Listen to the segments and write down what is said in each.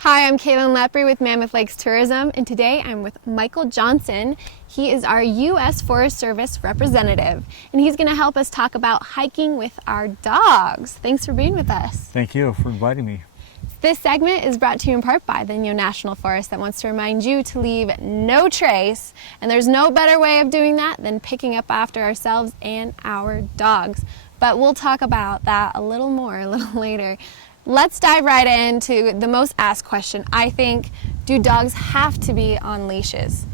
Hi, I'm Kalyn Lepre with Mammoth Lakes Tourism, and today I'm with Michael Johnson. He is our U.S. Forest Service representative, and he's going to help us talk about hiking with our dogs. Thanks for being with us. Thank you for inviting me. This segment is brought to you in part by the Inyo National Forest that wants to remind you to leave no trace, and there's no better way of doing that than picking up after ourselves and our dogs. But we'll talk about that a little more a little later. Let's dive right into the most asked question, I think. Do dogs have to be on leashes?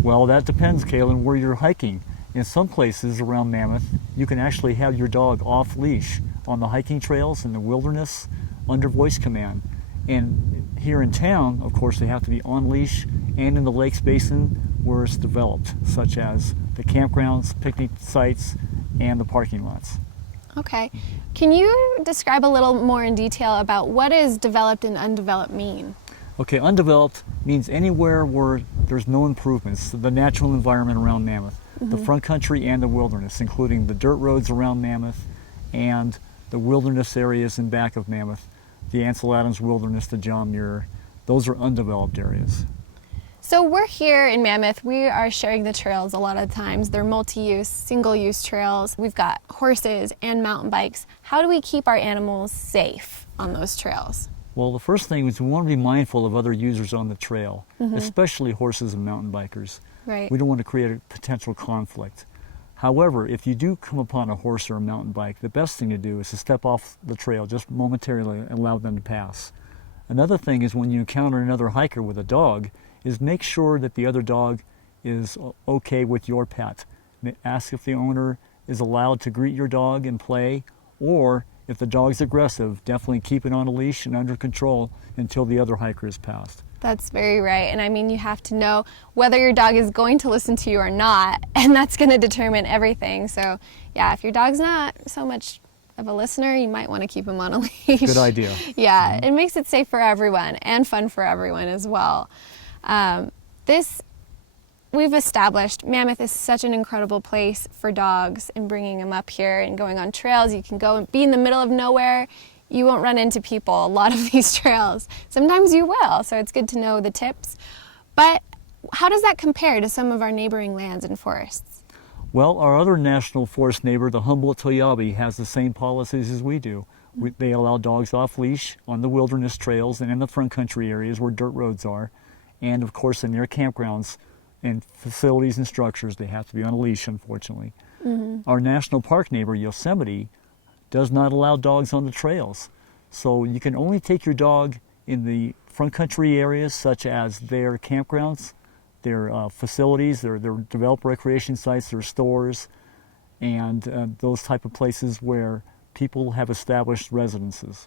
Well, that depends, Kalyn, where you're hiking. In some places around Mammoth, you can actually have your dog off leash on the hiking trails in the wilderness under voice command. And here in town, of course, they have to be on leash and in the Lakes Basin where it's developed, such as the campgrounds, picnic sites, and the parking lots. Okay. Can you describe a little more in detail about what does developed and undeveloped mean? Okay, undeveloped means anywhere where there's no improvements to the natural environment around Mammoth, the front country and the wilderness, including the dirt roads around Mammoth and the wilderness areas in back of Mammoth, the Ansel Adams Wilderness, the John Muir. Those are undeveloped areas. So we're here in Mammoth. We are sharing the trails a lot of times. They're multi-use, single-use trails. We've got horses and mountain bikes. How do we keep our animals safe on those trails? Well, the first thing is we want to be mindful of other users on the trail, especially horses and mountain bikers. Right. We don't want to create a potential conflict. However, if you do come upon a horse or a mountain bike, the best thing to do is to step off the trail just momentarily and allow them to pass. Another thing is when you encounter another hiker with a dog, is make sure that the other dog is okay with your pet. Ask if the owner is allowed to greet your dog and play, or if the dog's aggressive, definitely keep it on a leash and under control until the other hiker is passed. That's very right. And I mean, you have to know whether your dog is going to listen to you or not, and that's going to determine everything. So yeah, if your dog's not so much of a listener, you might want to keep him on a leash. Good idea. Yeah, it makes it safe for everyone and fun for everyone as well. We've established Mammoth is such an incredible place for dogs, and bringing them up here and going on trails. You can go and be in the middle of nowhere. You won't run into people a lot of these trails. Sometimes you will, so it's good to know the tips. But how does that compare to some of our neighboring lands and forests? Well, our other national forest neighbor, the Humboldt-Toyabe, has the same policies as we do. They allow dogs off leash on the wilderness trails and in the front country areas where dirt roads are. And of course, in their campgrounds and facilities and structures, they have to be on a leash, unfortunately. Our national park neighbor, Yosemite, does not allow dogs on the trails. So you can only take your dog in the front country areas, such as their campgrounds, their facilities, their developed recreation sites, their stores, and those type of places where people have established residences.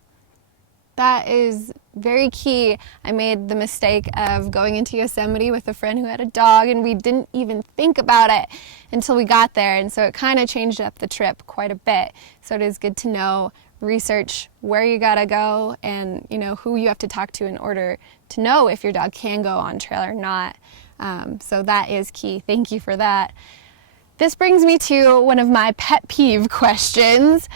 That is very key. I made the mistake of going into Yosemite with a friend who had a dog, and we didn't even think about it until we got there, and so it kind of changed up the trip quite a bit. So it is good to know, research where you gotta go, and who you have to talk to in order to know if your dog can go on trail or not. So that is key. Thank you for that. This brings me to one of my pet peeve questions.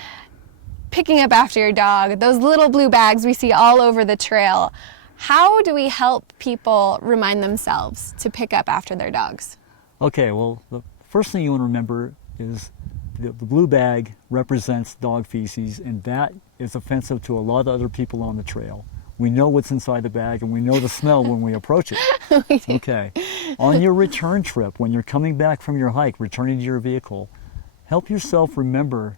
Picking up after your dog, those little blue bags we see all over the trail. How do we help people remind themselves to pick up after their dogs? Okay, well, the first thing you want to remember is the blue bag represents dog feces, and that is offensive to a lot of other people on the trail. We know what's inside the bag, and we know the smell when we approach it. Okay. On your return trip, when you're coming back from your hike, returning to your vehicle, help yourself remember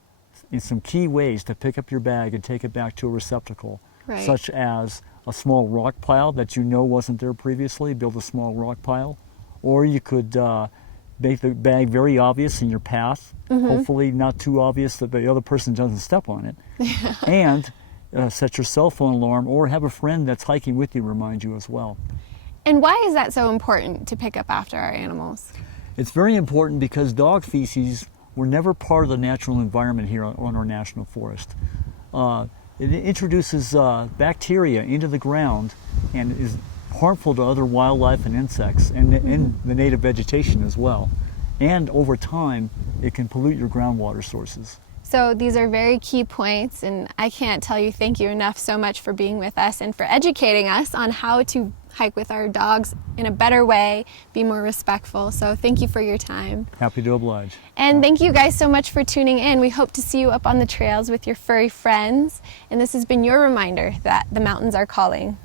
in some key ways to pick up your bag and take it back to a receptacle, such as a small rock pile that wasn't there previously, build a small rock pile, or you could make the bag very obvious in your path, hopefully not too obvious that the other person doesn't step on it, and set your cell phone alarm, or have a friend that's hiking with you remind you as well. And why is that so important to pick up after our animals? It's very important because dog feces were never part of the natural environment here on our national forest. It introduces bacteria into the ground and is harmful to other wildlife and insects and the native vegetation as well. And over time, it can pollute your groundwater sources. So these are very key points, and I can't tell you thank you enough so much for being with us and for educating us on how to hike with our dogs in a better way, be more respectful. So thank you for your time. Happy to oblige. And thank you guys so much for tuning in. We hope to see you up on the trails with your furry friends. And this has been your reminder that the mountains are calling.